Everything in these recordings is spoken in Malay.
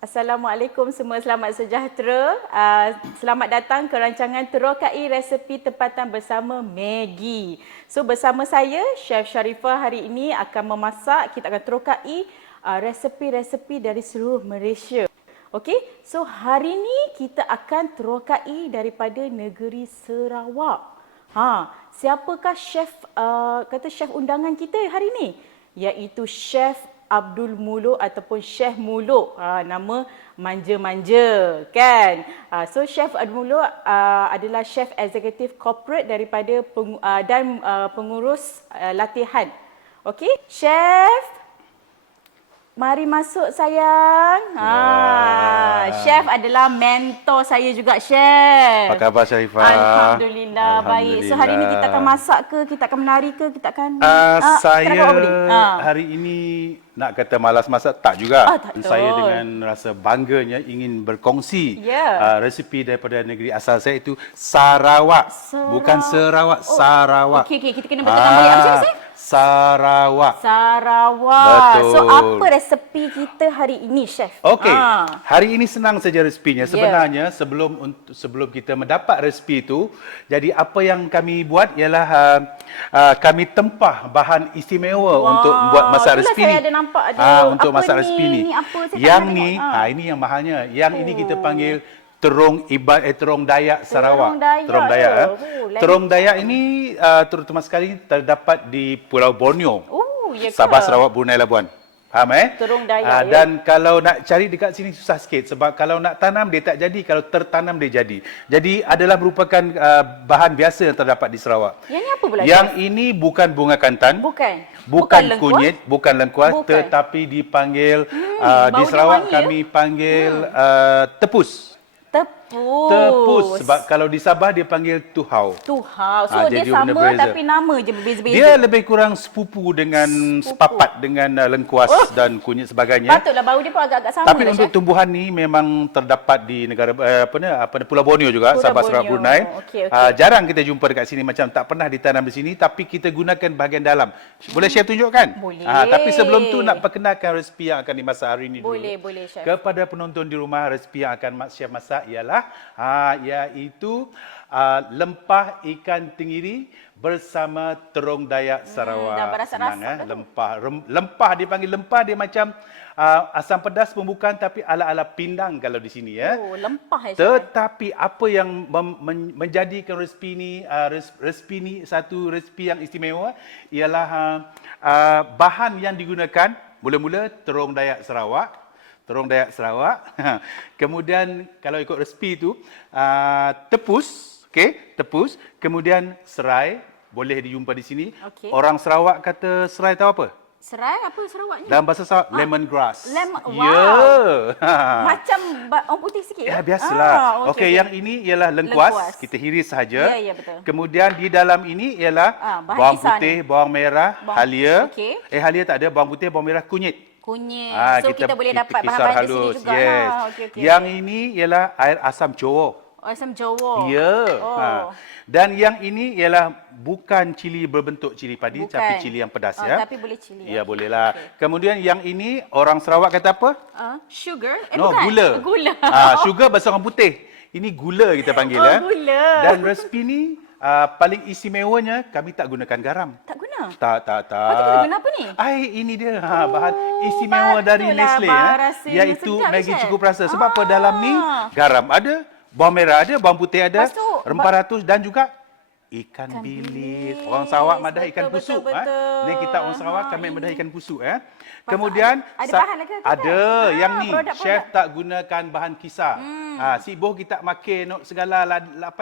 Assalamualaikum semua, selamat sejahtera. Selamat datang ke rancangan Terokai Resepi Tempatan bersama Maggie. So bersama saya, Chef Sharifah hari ini akan memasak, kita akan terokai resepi-resepi dari seluruh Malaysia. Okey, so hari ini kita akan terokai daripada negeri Sarawak. Siapakah chef chef undangan kita hari ini? Iaitu Chef Abdul Muluk ataupun Chef Muluk. Nama manja-manja kan. So Chef Abdul Muluk adalah Chef Eksekutif Corporate daripada pengurus latihan. Okey, Chef, mari masuk sayang. Chef adalah mentor saya juga, Chef. Apa khabar Sharifah? Alhamdulillah, baik. So hari ini kita akan masak ke, kita akan menari ke, kita akan saya hari ini nak kata malas masak tak juga. Tak Saya dengan rasa bangganya ingin berkongsi resipi daripada negeri asal saya itu Sarawak. Bukan Sarawak, Sarawak. Okey, kita kena betulkan balik. Apa sini, Chef? Sarawak. Betul. So Betul. apa resepi kita hari ini, Chef? Okey, hari ini senang saja resepinya. Sebenarnya sebelum kita mendapat resepi itu, jadi apa yang kami buat ialah kami tempah bahan istimewa untuk membuat masak resepi ni. Saya ada nampak ada untuk apa masak ni? resepi ni. Ni apa? Saya Yang tak ni, tengok. ini yang mahalnya. Yang ini kita panggil terung Dayak Sarawak. Terung Dayak. Terung Dayak ini terutama sekali terdapat di Pulau Borneo. Ya ke? Sabah, Sarawak, Brunei, Labuan. Faham Terung Dayak, Dan kalau nak cari dekat sini susah sikit sebab kalau nak tanam dia tak jadi, kalau tertanam dia jadi. Jadi adalah merupakan bahan biasa yang terdapat di Sarawak. Yang ni apa pula? Yang ini bukan bunga kantan. Bukan lengkuas? kunyit, bukan lengkuas, Bukan. tetapi dipanggil di bau dia Sarawak wangi, kami panggil tepus. Tepus. Sebab kalau di Sabah dia panggil tuhau. Tuhau. So dia jadi benda sama berbeza. tapi nama je berbeza-beza. Dia lebih kurang sepupu dengan sepapat dengan lengkuas dan kunyit sebagainya. Patutlah bau dia pun agak-agak sama. Tapi lah, untuk Chef. tumbuhan ni memang terdapat di negara Pulau Borneo juga, Pulau Sabah, Sarawak, Borneo. Brunei. Okey. Jarang kita jumpa dekat sini, macam tak pernah ditanam di sini, tapi kita gunakan bahagian dalam. Boleh Chef tunjukkan? Boleh. Tapi sebelum tu nak perkenalkan resipi yang akan dimasak hari ini dulu. Boleh, Chef. Kepada penonton di rumah, resipi yang akan Chef masak ialah iaitu lempah ikan tenggiri bersama terung Dayak Sarawak. dah berasa-rasa dah tu. Lempah dipanggil lempah, dia macam asam pedas pun bukan, tapi ala-ala pindang kalau di sini ya. Lempah Chef. Tetapi apa yang menjadikan resipi ni satu resipi yang istimewa ialah bahan yang digunakan mula-mula terung Dayak Sarawak. Kemudian kalau ikut resipi itu tepus, tepus, kemudian serai, boleh dijumpa di sini. Okey. Orang Sarawak kata serai tahu apa? Serai apa Sarawaknya? Dalam bahasa Sarawak lemongrass. Wow. Macam orang putih sikit ya? Biasalah. Okey, yang ini ialah lengkuas. Kita hiris sahaja. Ya, betul. Kemudian di dalam ini ialah bahan bawang kisar putih, ni. bawang merah, halia. Okey. Halia tak ada, bawang putih, bawang merah, kunyit. So kita boleh dapat kisar bahan-bahan di sini juga. Yes. Okey. Yang ini ialah air asam Johor. Asam Johor. Ya. Dan yang ini ialah bukan cili berbentuk cili padi, tapi cili yang pedas ya. Tapi boleh cili. Ya, bolehlah. Kemudian yang ini orang Sarawak kata apa? Sugar? No, bukan. gula. Sugar bahasa orang putih. Ini gula kita panggil ya. Gula. Dan resipi ni paling istimewanya kami tak gunakan garam. Tak guna? Tak. Patut kita guna apa ni? Ini dia bahan istimewa dari Nestle iaitu sedap, Maggi Chef. cukup rasa. Sebab apa, dalam ni garam ada, bawang merah ada, bawang putih ada, Lepas tu, rempah ratus dan juga ikan bilis. Orang Sarawak madah ikan pusuk. Betul. Ni kita orang Sarawak kami madah ikan pusuk. Kemudian ada bahan lagi tak? ada yang ni produk. chef tak gunakan bahan kisar. Siboh kita makan nok segala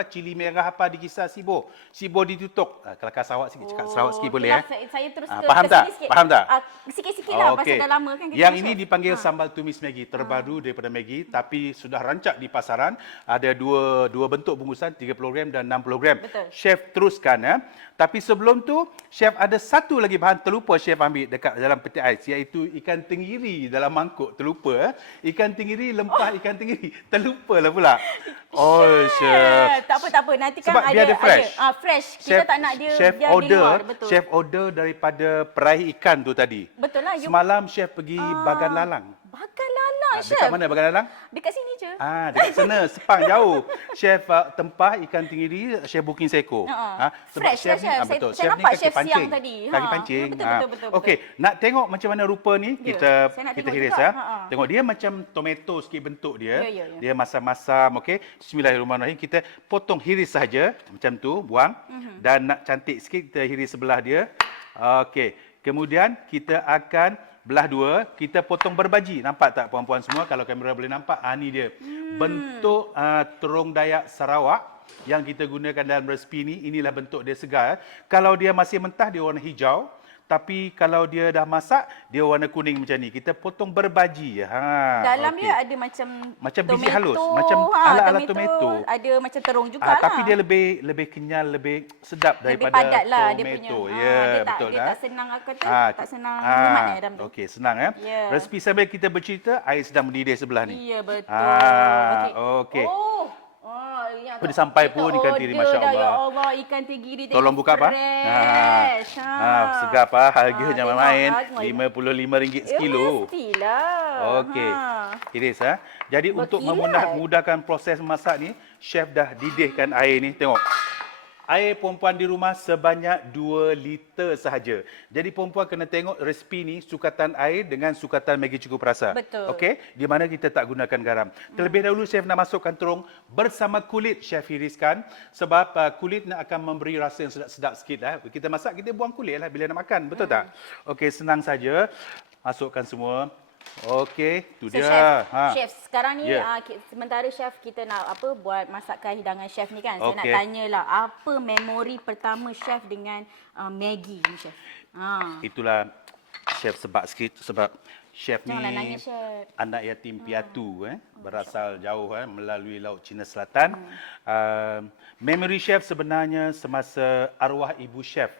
cili merah apa di kisar siboh. Siboh ditutup. Kelakar Sarawak sikit, cakap Sarawak sikit boleh Saya terus faham tak? Faham tak? Sikit-sikit lah pasal dah lama kan kita Yang masuk. ini dipanggil sambal tumis Maggi, terbaru daripada Maggi, tapi sudah rancak di pasaran. Ada dua bentuk bungkusan, 30 gram dan 60 gram. Betul. Chef teruskan Tapi sebelum tu, chef ada satu lagi bahan terlupa chef ambil dekat dalam peti ais, iaitu ikan tenggiri dalam mangkuk. Terlupa Ikan tenggiri, lempah ikan tenggiri. Terlupalah pula. Chef. Tak apa. Nanti kan Sebab dia ada fresh. Fresh. Kita tak nak dia chef biar order, di luar. Betul. chef order daripada peraih ikan tu tadi. Betul lah. Semalam chef pergi Bagan Lalang. Bagan lalang. Dekat Chef? mana Bagan Dalang? Dekat sini je. Dekat sana, Sepang jauh. Chef tempah ikan tenggiri, chef booking seekor. Fresh lah, Chef. Betul. Saya Chef ni nampak kaki chef siang pancing. tadi. Kaki pancing. Betul. Okey, nak tengok macam mana rupa ni, Ya, kita saya nak kita tengok hiris juga. ya. Tengok dia macam tomato sikit bentuk dia. Ya. Dia masam-masam, okey. Bismillahirrahmanirrahim. Kita potong hiris saja macam tu, buang. Dan nak cantik sikit kita hiris sebelah dia. Okey. Kemudian kita akan belah dua, kita potong berbaji. Nampak tak puan-puan semua? Kalau kamera boleh nampak, ni dia. Bentuk terung Dayak Sarawak yang kita gunakan dalam resipi ni. Inilah bentuk dia segar. Kalau dia masih mentah, dia warna hijau. Tapi kalau dia dah masak, dia warna kuning macam ni. Kita potong berbaji. Dalam okey. dia ada macam biji tomato, halus, macam ala-ala tomato. Ada macam terung juga lah. Tapi dia lebih kenyal, lebih sedap daripada padat lah dia tomato. punya. Ya, dia betul dia dah. tak senang aku kata, tak senang lumat dalam tu. Okey, senang ya. Ya. Resipi sambil kita bercerita, air sedang mendidih sebelah ni. Ya, betul. Okey. Ingat Apa tak? dia sampai Kita pun ikan tenggiri, order Masya dah, Ya Allah. Allah, ikan tenggiri tengok Tolong buka apa? fresh. Segar apa? Harganya tengok, main harga. RM55 sekilo. Mestilah. Okey. Iris Jadi untuk Berkilat. memudahkan proses memasak ni, chef dah didihkan air ni. Tengok. Air perempuan di rumah sebanyak 2 liter sahaja. Jadi perempuan kena tengok resipi ni sukatan air dengan sukatan Maggi cukup rasa. Betul. Okey, di mana kita tak gunakan garam. Terlebih dahulu chef nak masukkan terung bersama kulit chef hiriskan sebab kulit nak akan memberi rasa yang sedap-sedap sikit lah. Kita masak kita buang kulit lah bila nak makan, betul tak? Okey, senang saja. Masukkan semua. Okey, tu So, dia. Chef, sekarang ni Ya. sementara chef kita nak buat masakan hidangan chef ni kan. Saya nak Okey. tanyalah apa memori pertama chef dengan Maggi ni chef. Itulah chef sebab sikit sebab chef ni Janganlah nangis, chef. anak yatim piatu berasal jauh melalui Laut Cina Selatan. Memory chef sebenarnya semasa arwah ibu chef.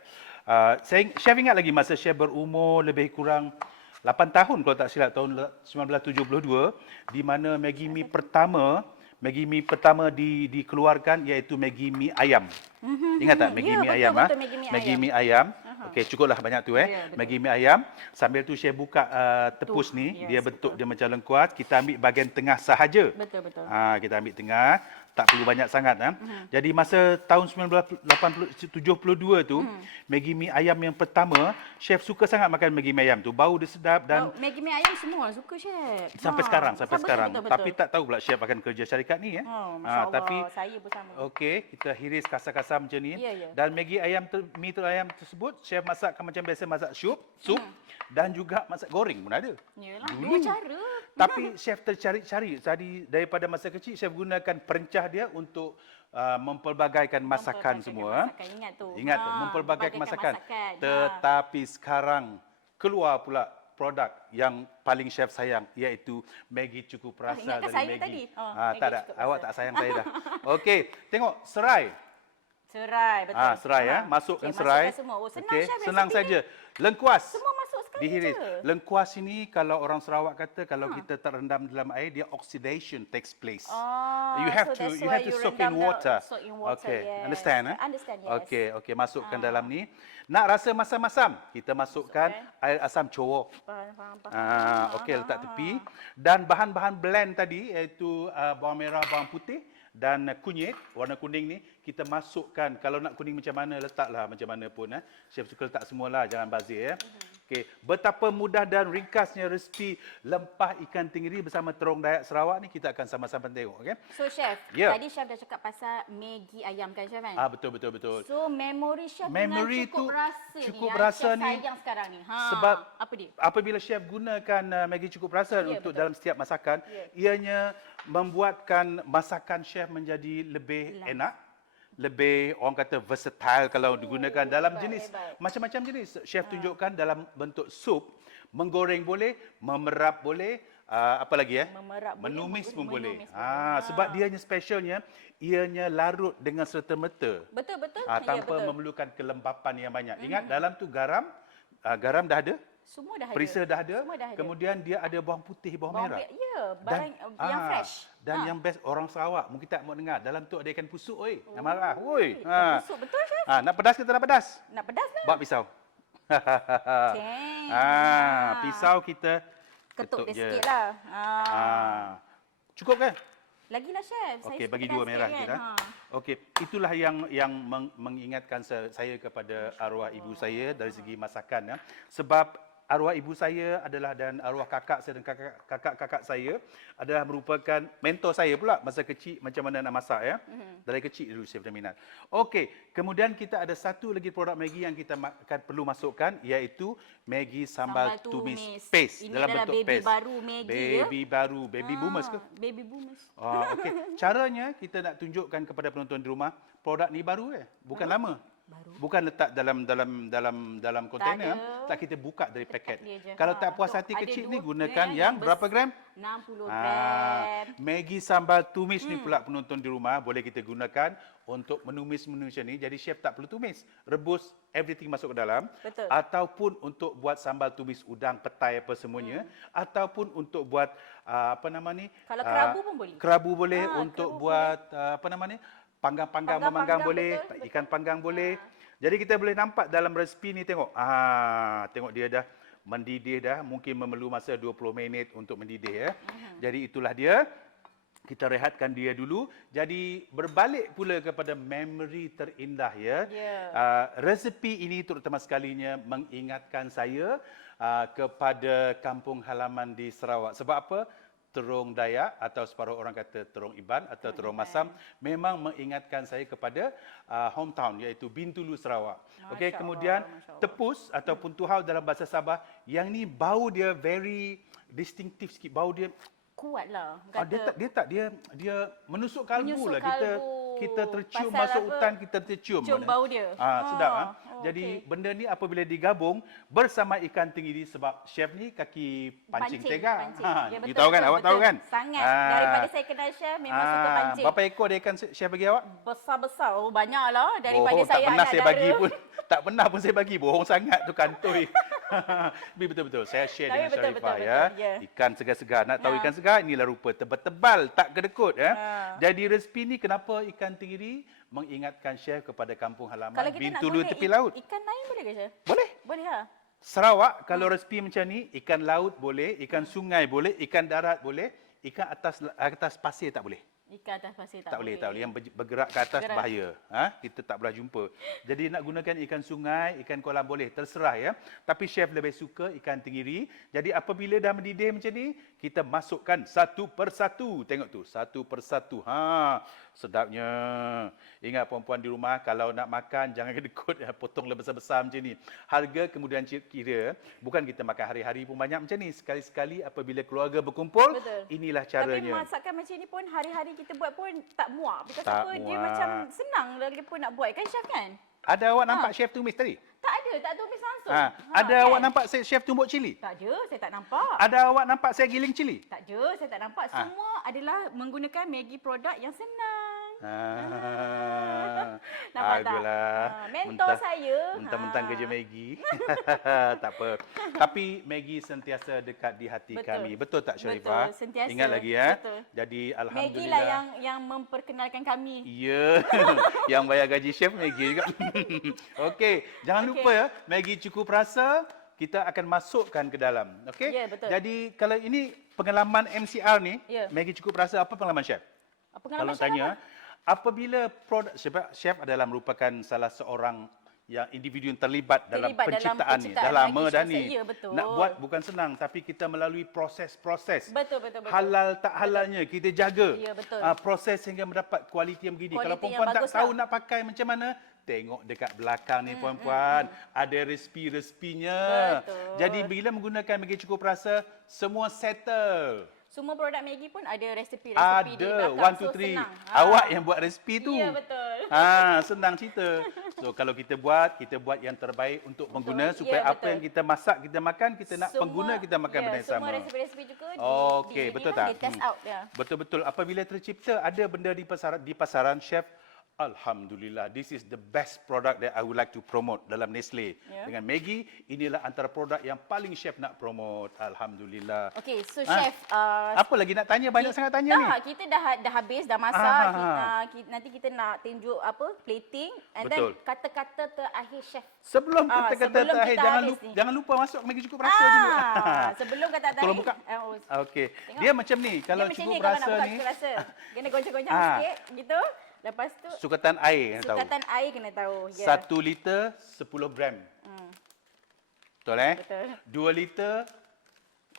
Chef ingat lagi masa chef berumur lebih kurang 8 tahun kalau tak silap, tahun 1972, di mana Maggi Mi pertama dikeluarkan iaitu Maggi Mi ayam. Ingat tak Maggi Mi ayam? Betul, Maggi Mi Maggi ayam. Mi ayam. Okey, cukuplah banyak tu Ya, betul. Maggi Mi ayam. Sambil tu saya buka tepus ni, dia bentuk dia macam lengkuas. Kita ambil bahagian tengah sahaja. Betul. Kita ambil tengah, tak perlu banyak sangat. Jadi masa tahun 1972 tu, Maggi Mi ayam yang pertama, chef suka sangat makan Maggi Mi ayam tu. Bau dia sedap dan Maggi Mi ayam semua suka chef. sampai sekarang. Betul. Tapi tak tahu pula chef akan kerja syarikat ni Masya Allah, tapi saya pun sama. okey, kita hiris kasar-kasar macam ni. Ya. Dan Maggi ayam mi ayam tersebut chef masakkan macam biasa masak sup dan juga masak goreng pun ada. Yalah, Dulu. dua cara. Tapi chef tercari-cari tadi daripada masa kecil chef gunakan perencah dia untuk mempelbagaikan masakan semua. Masakan, ingat tu. Ingat tu, mempelbagaikan masakan. masakan. Tetapi sekarang keluar pula produk yang paling chef sayang iaitu Maggi cukup rasa ingatkan dari saya Maggi. tadi. Tak Maggi ada. cukup Awak rasa. tak sayang saya dah. Okey, tengok serai. Serai, betul. Serai masukkan Okey, serai. masukkan semua. Senang Okey, chef senang resipi saja. Lengkuas. Semua masuk sekali Dihiris. je. Lengkuas ini kalau orang Sarawak kata kalau kita terendam dalam air dia oxidation takes place. You have to soak in water. Okay, yes. understand? Understand, yes. Okay, masukkan dalam ni. Nak rasa masam-masam, kita masukkan air asam cowok. Faham. Okey, letak tepi. Dan bahan-bahan blend tadi iaitu bawang merah, bawang putih dan kunyit warna kuning ni kita masukkan. Kalau nak kuning macam mana letaklah macam mana pun. Chef suka letak semualah, jangan bazir ya. Okey, betapa mudah dan ringkasnya resipi lempah ikan tenggiri bersama terung Dayak Sarawak ni kita akan sama-sama tengok, okey? So chef, Ya. tadi chef dah cakap pasal Maggi ayam kan chef kan? Betul. So memori chef Memory dengan cukup tu rasa cukup ni rasa chef ni sayang sekarang ni. sebab apa dia? apabila chef gunakan Maggi cukup rasa untuk betul. dalam setiap masakan, ianya membuatkan masakan chef menjadi lebih enak, lebih orang kata versatile kalau digunakan dalam jenis macam-macam jenis. Chef tunjukkan dalam bentuk sup, menggoreng boleh, memerap boleh, apa lagi Memerap boleh, menumis pun boleh. menumis boleh. Sebab dianya specialnya ianya larut dengan serta-merta. Betul. Tanpa betul. memerlukan kelembapan yang banyak. Ingat dalam tu garam dah ada. Semua dah ada. Perisa dah ada. Semua dah ada. Kemudian dia ada bawang putih, bawang merah. Ya, barang yang fresh. Dan yang best orang Sarawak, mungkin tak mau dengar. Dalam tu ada ikan pusuk, oi. Yang marah, oi. Busuk betul chef? Nak pedas ke tak nak pedas? Nak pedas lah. Bawa pisau. Okay. Pisau kita ketuk dia je. sikit lah. Cukup kan? Lagilah chef. Okey, Saya bagi suka dua pedas merah sikit kita. Okey, itulah yang mengingatkan saya kepada arwah ibu saya dari segi masakan ya. Sebab arwah ibu saya adalah dan arwah kakak saya dan kakak-kakak saya adalah merupakan mentor saya pula masa kecil macam mana nak masak ya. Dari kecil dulu saya berminat. Okey, kemudian kita ada satu lagi produk Maggi yang kita akan perlu masukkan iaitu Maggi sambal tumis paste Ini dalam adalah bentuk baby paste. baru Maggi ya. Baby baru, baby boomers ke? Baby boomers. Okey. Caranya kita nak tunjukkan kepada penonton di rumah, produk ni baru bukan lama. Baru. Bukan letak dalam kontainer, ada. tak kita buka dari paket. dia je. Kalau tak puas hati Ada kecil dua ni gunakan yang yang berapa gram? 60 gram. Maggi sambal tumis ni pula penonton di rumah boleh kita gunakan untuk menumis-menu macam ni. Jadi chef tak perlu tumis, rebus everything masuk ke dalam. Betul. Ataupun untuk buat sambal tumis udang, petai apa semuanya, ataupun untuk buat apa nama ni? Kalau kerabu pun boleh. Kerabu boleh untuk kerabu buat apa nama ni? Panggang-panggang memanggang boleh, betul. ikan panggang boleh. Jadi kita boleh nampak dalam resipi ni tengok. Tengok dia dah mendidih dah, mungkin memerlu masa 20 minit untuk mendidih ya. Jadi itulah dia. Kita rehatkan dia dulu. Jadi berbalik pula kepada memori terindah ya. Resepi ini terutama sekalinya mengingatkan saya kepada kampung halaman di Sarawak. Sebab apa? Terong Dayak atau separuh orang kata Terong Iban atau Terong Masam memang mengingatkan saya kepada hometown iaitu Bintulu Sarawak. Okey, kemudian tepus ataupun tuhau dalam bahasa Sabah yang ni bau dia very distinctive sikit, bau dia Kuatlah dia menusuk kalbu lah. Kita tercium Pasal masuk apa? hutan, kita tercium. Cium bau dia. Sedap. Jadi benda ni apabila digabung bersama ikan tenggiri sebab chef ni kaki pancing tega. Ya, You tahu kan? Awak tahu kan? Sangat. Daripada saya kenal chef memang suka pancing. Berapa ekor dia ikan chef bagi awak? Besar-besar. Oh, banyaklah daripada tak saya pernah anak saya dara. bagi pun. Tak pernah pun saya bagi. Bohong sangat tu kantoi. Tapi betul-betul saya share Tapi dengan Sharifah betul, ya. ya. Ikan segar-segar. Nak tahu ikan segar? Inilah rupa tebal-tebal, tak kedekut ya. Jadi resipi ni kenapa ikan tenggiri mengingatkan chef kepada kampung halaman Kalau kita nak Bintulu guna tepi laut. ikan lain boleh ke chef? Boleh. Boleh lah. Sarawak kalau resipi macam ni, ikan laut boleh, ikan sungai boleh, ikan darat boleh, ikan atas pasir tak boleh. Ikan atas pasir Tak boleh. Yang bergerak ke atas bahaya. Kita tak pernah jumpa. Jadi nak gunakan ikan sungai, ikan kolam boleh. Terserah ya. Tapi chef lebih suka ikan tenggiri. Jadi apabila dah mendidih macam ni, kita masukkan satu persatu. Tengok tu, satu persatu. Sedapnya. Ingat perempuan di rumah, kalau nak makan, jangan kedekut. Potonglah besar-besar macam ni. Harga kemudian kira, bukan kita makan hari-hari pun banyak macam ni. Sekali-sekali apabila keluarga berkumpul, Betul. inilah Tapi caranya. masakan macam ni pun hari-hari kita buat pun tak muak. Because Tak apa, dia muak. macam senang lagi pun nak buat kan chef kan? Ada awak nampak chef tumis tadi? Tak ada, tak tumis langsung. Ada kan? awak nampak chef tumbuk cili? Tak ada, saya tak nampak. Ada awak nampak saya giling cili? Tak ada, saya tak nampak. Semua adalah menggunakan Maggi produk yang senang. Nampak tak? Mentor saya. Mentang-mentang kerja Maggi. Tak apa. Tapi Maggi sentiasa dekat di hati kami. Betul tak Sharifah? Betul, sentiasa. Ingat lagi ya. Betul. Jadi Maggi alhamdulillah. lah yang memperkenalkan kami. Ya. Yang bayar gaji chef Maggi juga. Okey, jangan lupa ya, Maggi cukup rasa kita akan masukkan ke dalam. Okey? Ya, betul. Jadi kalau ini pengalaman MCR ni, Ya. Maggi cukup rasa apa pengalaman chef? Pengalaman Kalau tanya, apabila produk sebab chef adalah merupakan salah seorang yang individu yang terlibat dalam penciptaan ni. Dah lama dah ni. Ya, betul. Nak buat bukan senang tapi kita melalui proses-proses. Betul. Halal tak halalnya kita jaga. Ya, betul. Proses sehingga mendapat kualiti yang begini. Kalau Kualiti yang perempuan tak bagus tahu lah. nak pakai macam mana, tengok dekat belakang ni puan-puan. Ada resipi-resipinya. Betul. Jadi bila menggunakan Maggi cukup rasa, semua settle. Semua produk Maggi pun ada resipi-resipi di Ada, belakang. 1, 2, 3. Senang. Awak yang buat resipi tu. Ya, betul. Senang cerita. So kalau kita buat yang terbaik untuk pengguna supaya Ya, apa betul. yang kita masak, kita makan, kita nak pengguna kita makan benda yang sama. Semua resipi-resipi juga Okey, betul tak? Di test out ya. Betul-betul. Apabila tercipta ada benda di pasaran chef, alhamdulillah, this is the best product that I would like to promote dalam Nestle. Ya. Dengan Maggi, inilah antara produk yang paling chef nak promote. Alhamdulillah. Okey, so chef, Apa lagi nak tanya? Banyak sangat tanya ni. Kita dah habis, dah masak. Nanti kita nak tunjuk plating and Betul. then kata-kata terakhir chef. Sebelum kata-kata sebelum terakhir, kita habis ni. jangan lupa masuk Maggi cukup rasa dulu. Sebelum kata tarik. Tolong buka. Okey. Dia macam ni. Kalau dia macam cukup ni kalau nak rasa buka ni. cukup rasa. Kena goncang-goncang sikit gitu. Lepas tu Sukatan air kena tahu. sukatan air kena tahu. Ya. 1 liter 10 gram. Betul Betul. 2 liter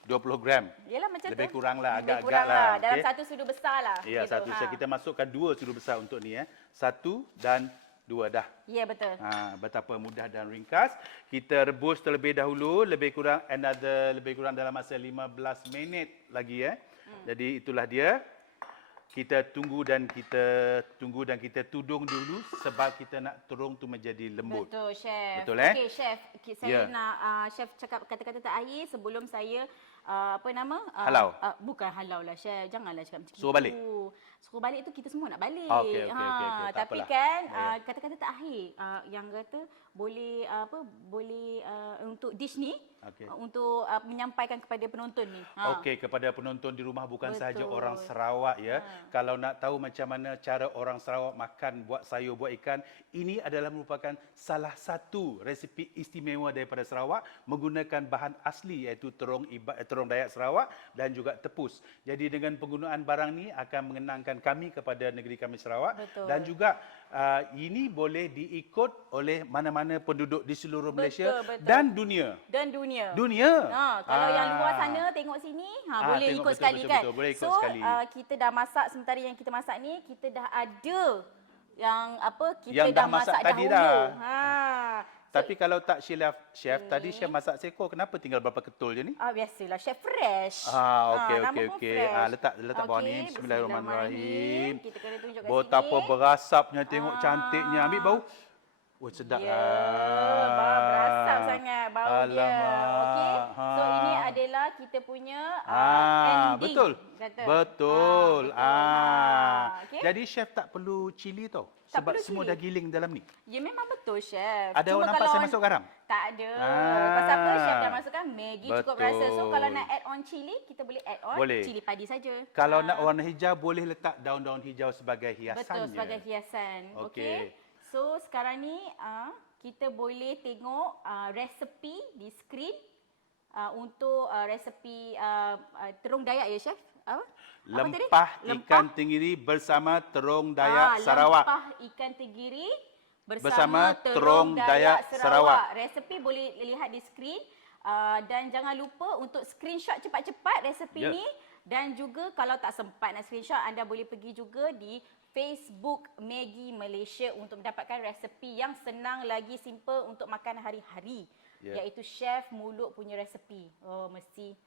20 gram. Yalah macam tu. Lebih kurang lah, Lebih agak-agak kurang lah. Dalam okey? satu sudu besar lah. Ya, gitu. satu. Kita masukkan 2 sudu besar untuk ni. 1 dan 2 dah. Ya, betul. Betapa mudah dan ringkas. Kita rebus terlebih dahulu, lebih kurang dalam masa 15 minit lagi. Jadi itulah dia. Kita tunggu dan kita tudung dulu sebab kita nak terung tu menjadi lembut. Betul, Chef. Betul, Okey, Chef. Saya Ya. nak Chef cakap kata-kata terakhir sebelum saya apa nama? Halau. Bukan halau lah, Chef. Janganlah cakap macam Suruh itu. balik? Suruh balik tu kita semua nak balik. Okey. Tak Tapi apalah. kan Ya. kata-kata terakhir yang kata boleh boleh untuk dish ni Okey. untuk menyampaikan kepada penonton ni. Okey, kepada penonton di rumah bukan sahaja Betul. orang Sarawak ya. Kalau nak tahu macam mana cara orang Sarawak makan buat sayur, buat ikan, ini adalah merupakan salah satu resipi istimewa daripada Sarawak menggunakan bahan asli iaitu terung Dayak Sarawak dan juga tepus. Jadi dengan penggunaan barang ni akan mengenangkan kami kepada negeri kami Sarawak. Betul. Dan juga ini boleh diikut oleh mana-mana penduduk di seluruh Malaysia betul. dan dunia. Dan dunia. Dunia. Kalau yang luar sana tengok sini, boleh tengok ikut betul, sekali betul, kan. betul. Boleh ikut So, sekali. kita dah masak sementara yang kita masak ni, kita dah ada yang kita Yang dah dah masak masak tadi dahulu. dah. Tapi kalau tak silap chef, tadi chef masak seekor, kenapa tinggal berapa ketul je ni? Biasalah chef fresh. Nama pun okey. fresh. Letak bawah ni. Bismillahirrahmanirrahim. Kita kena tunjuk kat Betapa sini. berasapnya, tengok cantiknya. Ambil bau. Oh, sedap Ya, lah. berasap sangat bau dia. Alamak. Okey. So ini adalah kita punya ending. Betul. Kata. Betul. Okey. Jadi chef tak perlu cili tau. Tak Sebab perlu semua cili. dah giling dalam ni. Ya memang betul chef. Ada orang nampak saya masuk garam? Tak ada. Pasal apa chef dah masukkan Maggi cukup Betul. rasa. So kalau nak add on cili, kita boleh add on Boleh. cili padi saja. Kalau nak warna hijau, boleh letak daun-daun hijau sebagai hiasannya. Betul, sebagai hiasan. Okey. Okey. So sekarang ni kita boleh tengok resepi di skrin untuk resepi terung Dayak ya chef? Apa? Lempah ikan tenggiri bersama terung Dayak Sarawak. Lempah ikan tenggiri Bersama bersama terung terung Dayak Dayak Sarawak. Sarawak. Resepi boleh lihat di skrin dan jangan lupa untuk screenshot cepat-cepat resepi Ya. ni dan juga kalau tak sempat nak screenshot anda boleh pergi juga di Facebook Maggi Malaysia untuk mendapatkan resepi yang senang lagi simple untuk makan hari-hari iaitu Chef Muluk punya resepi. Oh mesti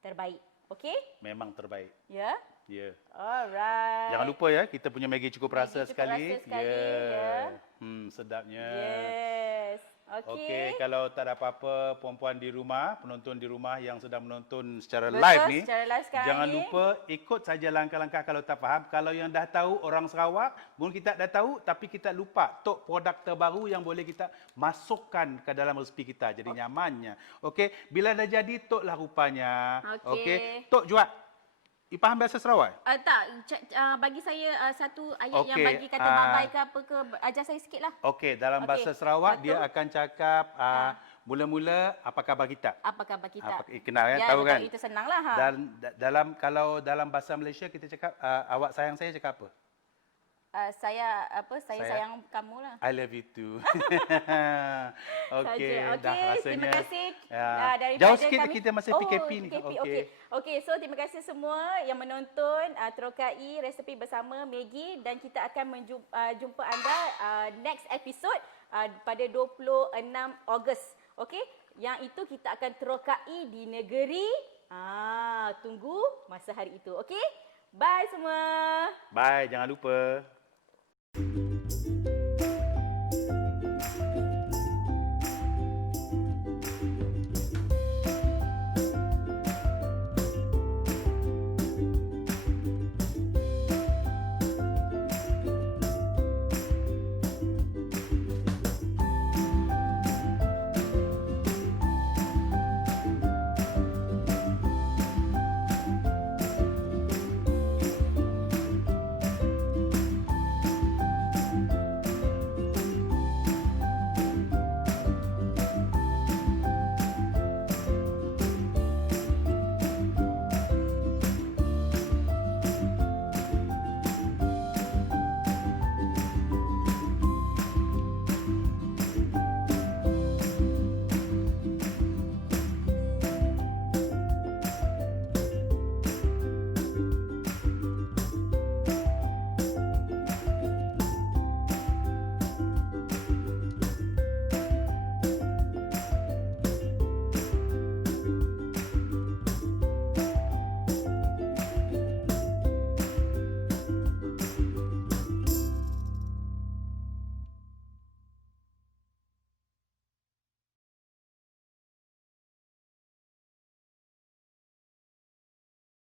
terbaik. Okey? Memang terbaik. Ya. Ya. Alright. Jangan lupa ya, kita punya Maggi cukup rasa Maggi cukup sekali. rasa sekali, ya. Sedapnya. Yes. Okey. Okey, kalau tak ada apa-apa puan-puan di rumah, penonton di rumah yang sedang menonton secara Betul, live ni, secara live sekarang jangan ni. lupa ikut saja langkah-langkah kalau tak faham. Kalau yang dah tahu orang Sarawak, mungkin kita dah tahu tapi kita lupa tok produk terbaru yang boleh kita masukkan ke dalam resepi kita. Jadi nyamannya. Okey, bila dah jadi toklah rupanya. Okey. Tok jual. Faham bahasa Sarawak? Bagi saya satu ayat yang Okey, bagi kata bye-bye ke apa ke, ajar saya sikit lah. Okey, dalam Okey, bahasa Sarawak dia betul. akan cakap mula-mula apa khabar kita? Apa khabar kita? Kenal kan? Ya, Tahu betul, kan? itu senang lah. Dan kalau dalam bahasa Malaysia kita cakap awak sayang saya cakap apa? Saya sayang kamu lah. I love you too. Okey, Saja. dah Okey, rasanya. terima kasih daripada Jauh sikit kami. kita masih PKP ni. Okey, so terima kasih semua yang menonton Terokai resepi bersama Maggi dan kita akan jumpa anda next episode pada 26 Ogos. Okey, yang itu kita akan terokai di negeri tunggu masa hari itu. Okey? Bye semua. Bye, jangan lupa.